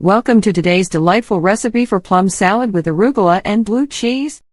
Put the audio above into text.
Welcome to today's delightful recipe for plum salad with arugula and blue cheese.